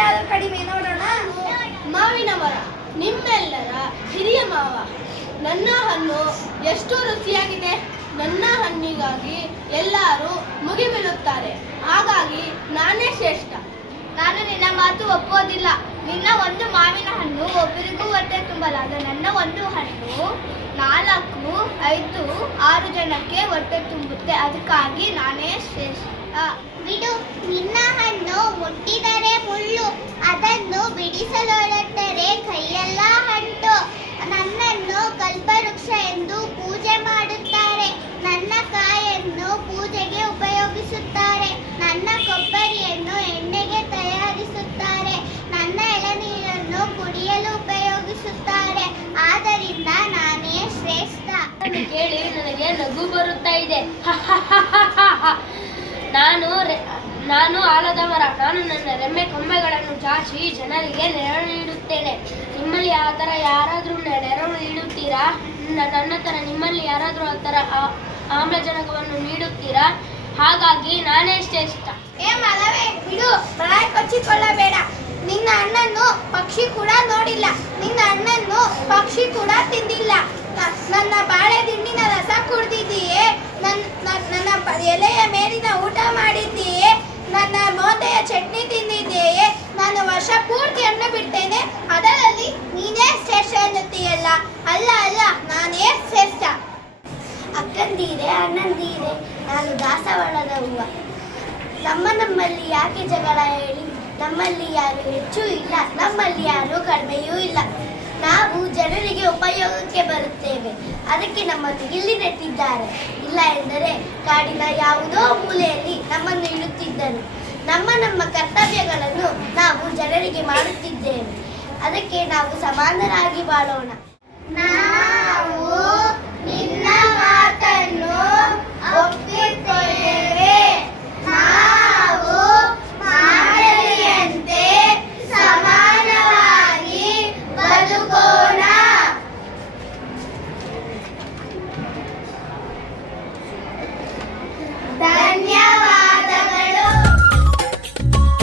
ಯಾರು ಕಡಿಮೆ ನೋಡೋಣ. ಮಾವಿನ ಮರ, ನಿಮ್ಮೆಲ್ಲರ ಹಿರಿಯ ಮಾವ. ನನ್ನ ಹಣ್ಣು ಎಷ್ಟು ರುಚಿಯಾಗಿದೆ. ನನ್ನ ಹಣ್ಣಿಗಾಗಿ ಎಲ್ಲರೂ ಮುಗಿಬೀಳುತ್ತಾರೆ. ಹಾಗಾಗಿ ನಾನೇ ಶ್ರೇಷ್ಠ. ನಾನು ನಿನ್ನ ಮಾತು ಒಪ್ಪೋದಿಲ್ಲ. ನಿನ್ನ ಒಂದು ಮಾವಿನ ಹಣ್ಣು ಒಬ್ಬರಿಗೂ ಹೊಟ್ಟೆ ತುಂಬಲಾದ ನನ್ನ ಒಂದು ಹಣ್ಣು 4, 5, 6 ಜನಕ್ಕೆ ಹೊಟ್ಟೆ ತುಂಬುತ್ತೆ. ಅದಕ್ಕಾಗಿ ನಾನೇ ಶ್ರೇಷ್ಠ. ಬಿಡು, ನಿನ್ನ ಹಣ್ಣು ಮುಟ್ಟಿದರೆ ಮುಳ್ಳು, ಅದನ್ನು ಬಿಡಿಸಲೊರಟರೆ ಕೈಯೆಲ್ಲ ಹಣ್ಣು. ನನ್ನನ್ನು ಕಲ್ಪವೃಕ್ಷ ಎಂದು ಪೂಜೆ ಮಾಡುತ್ತಾರೆ. ನನ್ನ ಕಾಯನ್ನು ಪೂಜೆಗೆ ಉಪಯೋಗಿಸುತ್ತಾರೆ. ನನ್ನ ಕೊಬ್ಬರಿಯನ್ನು ಎಣ್ಣೆಗೆ ತಯಾರಿಸುತ್ತಾರೆ. ನನ್ನ ಎಳನೀರನ್ನು ಕುಡಿಯಲು ಉಪಯೋಗಿಸುತ್ತಾರೆ. ಆದ್ದರಿಂದ ನಾನೇ ಶ್ರೇಷ್ಠ. ಕೇಳಿ ನನಗೆ ನಗು ಬರುತ್ತಾ ಇದೆ. ನಾನು ಆಲದ ಮರ. ನಾನು ನನ್ನ ರೆಮ್ಮೆ ಕೊಂಬೆಗಳನ್ನು ಚಾಚಿ ಜನರಿಗೆ ನೆರಳು ನೀಡುತ್ತೇನೆ. ನಿಮ್ಮಲ್ಲಿ ಆ ಥರ ಯಾರಾದರೂ ನೆರಳು ನೀಡುತ್ತೀರಾ? ನನ್ನ ಥರ ನಿಮ್ಮಲ್ಲಿ ಯಾರಾದರೂ ಆ ಥರ ಆಮ್ಲಜನಕವನ್ನು ನೀಡುತ್ತೀರಾ? ಹಾಗಾಗಿ ನಾನೇ ಶ್ರೇಷ್ಠ. ಏ ಮರವೇ, ಬಿಡು, ಬಾಯ ಕೊಚ್ಚಿಕೊಳ್ಳಬೇಡ. ನಿನ್ನ ಅಣ್ಣನ್ನು ಪಕ್ಷಿ ಕೂಡ ನೋಡಿಲ್ಲ. ನಿನ್ನ ಅಣ್ಣನ್ನು ಪಕ್ಷಿ ಕೂಡ ತಿಂದಿಲ್ಲ. ನನ್ನ ಬಾಳೆ ದಿಂಡಿನ ರಸ ಕುಡಿದಿದ್ದೀಯೇ, ನನ್ನ ಎಲೆಯ ಮೇಲಿನ ಊಟ ಮಾಡಿದ್ದೀಯೇ, ನನ್ನ ಮೋತೆಯ ಚಟ್ನಿ ತಿಂದಿದ್ದೀಯೇ. ನಾನು ವರ್ಷ ಪೂರ್ತಿ ಹಣ್ಣು ಬಿಡ್ತೇನೆ, ಅದರಲ್ಲಿ ನೀನೇ ಶ್ರೇಷ್ಠ ಎನ್ನುತ್ತೀಯಲ್ಲ. ಅಲ್ಲ ಅಲ್ಲ, ನಾನೇ ಶ್ರೇಷ್ಠ. ಅಕ್ಕಂದೀರೆ, ಅಣ್ಣಂದೀರೆ, ನಾನು ದಾಸವಾಳದ ಹೂವ. ನಮ್ಮಲ್ಲಿ ಯಾಕೆ ಜಗಳ ಹೇಳಿ? ನಮ್ಮಲ್ಲಿ ಯಾರು ಹೆಚ್ಚು ಇಲ್ಲ, ನಮ್ಮಲ್ಲಿ ಯಾರು ಕಡಿಮೆಯೂ ಇಲ್ಲ. ನಾವು ಜನರಿಗೆ ಉಪಯೋಗಕ್ಕೆ ಬರುತ್ತೇವೆ. ಅದಕ್ಕೆ ನಮ್ಮನ್ನು ಇಲ್ಲಿ ನೆಟ್ಟಿದ್ದಾರೆ. ಇಲ್ಲ ಎಂದರೆ ಕಾಡಿನ ಯಾವುದೋ ಮೂಲೆಯಲ್ಲಿ ನಮ್ಮನ್ನು ಇಡುತ್ತಿದ್ದರು. ನಮ್ಮ ಕರ್ತವ್ಯಗಳನ್ನು ನಾವು ಜನರಿಗೆ ಮಾಡುತ್ತಿದ್ದೇವೆ. ಅದಕ್ಕೆ ನಾವು ಸಮಾನರಾಗಿ ಬಾಳೋಣ. ನಾವು ನಿನ್ನ ಮಾತನ್ನು